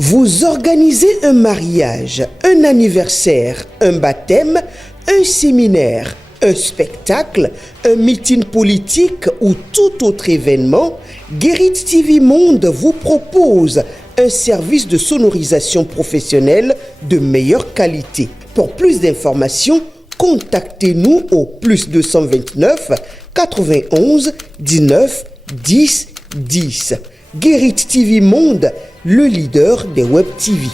Vous organisez un mariage, un anniversaire, un baptême, un séminaire, un spectacle, un meeting politique ou tout autre événement, Guérit TV Monde vous propose un service de sonorisation professionnelle de meilleure qualité. Pour plus d'informations, contactez-nous au plus 229 91 19 10 10. Guérit TV Monde, le leader des Web TV.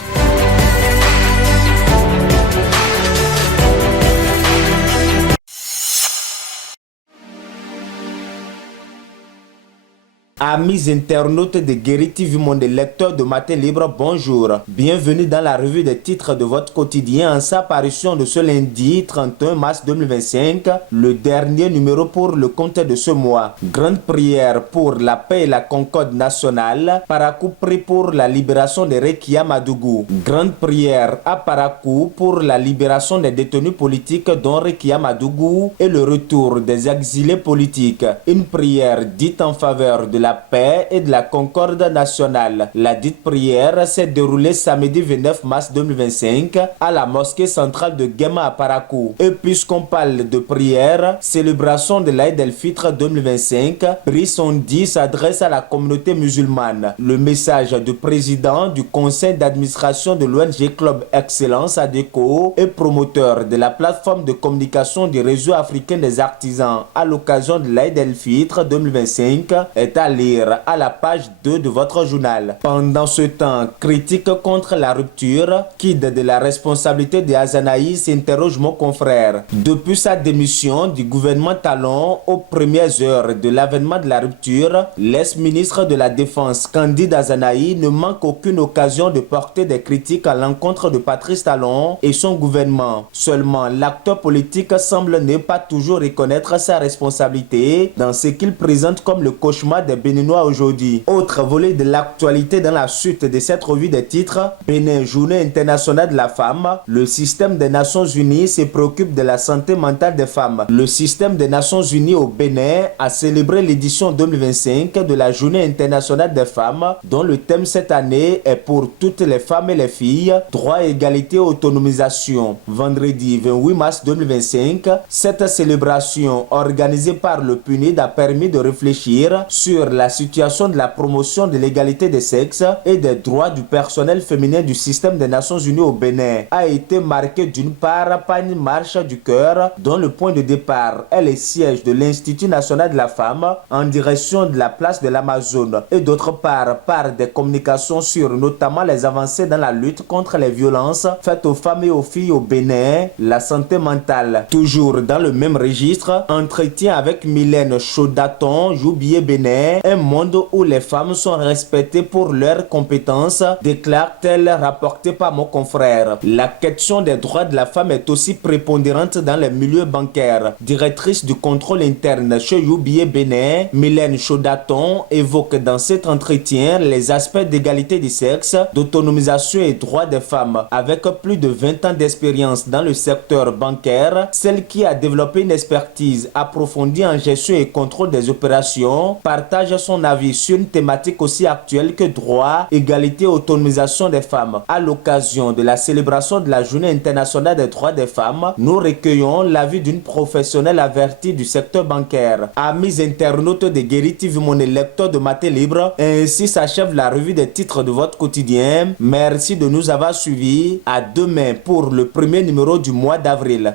Amis internautes de Guérit TV Monde, lecteurs de Matin Libre, bonjour. Bienvenue dans la revue des titres de votre quotidien en sa parution de ce lundi 31 mars 2025, le dernier numéro pour le compte de ce mois. Grande prière pour la paix et la concorde nationale. Parakou prie pour la libération de Rekia Madougou. Grande prière à Parakou pour la libération des détenus politiques dont Rekia Madougou et le retour des exilés politiques. Une prière dite en faveur de la paix et de la concorde nationale. La dite prière s'est déroulée samedi 29 mars 2025 à la mosquée centrale de Guéma à Parakou. Et puisqu'on parle de prière, célébration de l'Aïd el-Fitr 2025, Brissondi s'adresse à la communauté musulmane. Le message du président du conseil d'administration de l'ONG Club Excellence ADECO et promoteur de la plateforme de communication du réseau africain des artisans à l'occasion de l'Aïd el-Fitr 2025 est à lire à la page 2 de votre journal. Pendant ce temps, critique contre la rupture, qui de la responsabilité de Azanaï s'interroge mon confrère. Depuis sa démission du gouvernement Talon aux premières heures de l'avènement de la rupture, l'ex-ministre de la Défense Candide Azanaï ne manque aucune occasion de porter des critiques à l'encontre de Patrice Talon et son gouvernement. Seulement, l'acteur politique semble ne pas toujours reconnaître sa responsabilité dans ce qu'il présente comme le cauchemar des Béninois aujourd'hui. Autre volet de l'actualité dans la suite de cette revue des titres, Bénin, Journée internationale de la femme. Le système des Nations Unies se préoccupe de la santé mentale des femmes. Le système des Nations Unies au Bénin a célébré l'édition 2025 de la Journée internationale des femmes, dont le thème cette année est pour toutes les femmes et les filles, droit, égalité, autonomisation. Vendredi 28 mars 2025, cette célébration organisée par le PNUD a permis de réfléchir sur la situation de la promotion de l'égalité des sexes et des droits du personnel féminin du système des Nations Unies au Bénin a été marquée d'une part par une marche du cœur dont le point de départ est le siège de l'Institut national de la femme en direction de la place de l'Amazone et d'autre part par des communications sur notamment les avancées dans la lutte contre les violences faites aux femmes et aux filles au Bénin, la santé mentale. Toujours dans le même registre, entretien avec Mylène Chaudaton, Joubier Bénin, un monde où les femmes sont respectées pour leurs compétences, déclare-t-elle, rapporté par mon confrère. La question des droits de la femme est aussi prépondérante dans les milieux bancaires. Directrice du contrôle interne chez Joubier Bénin, Mylène Chaudaton évoque dans cet entretien les aspects d'égalité des sexes, d'autonomisation et droits des femmes. Avec plus de 20 ans d'expérience dans le secteur bancaire, celle qui a développé une expertise approfondie en gestion et contrôle des opérations, partage son avis sur une thématique aussi actuelle que droit, égalité et autonomisation des femmes. À l'occasion de la célébration de la Journée internationale des droits des femmes, nous recueillons l'avis d'une professionnelle avertie du secteur bancaire. Amis internautes de Guérit TV Monde, lecteurs de Matin Libre, ainsi s'achève la revue des titres de votre quotidien. Merci de nous avoir suivis. À demain pour le premier numéro du mois d'avril.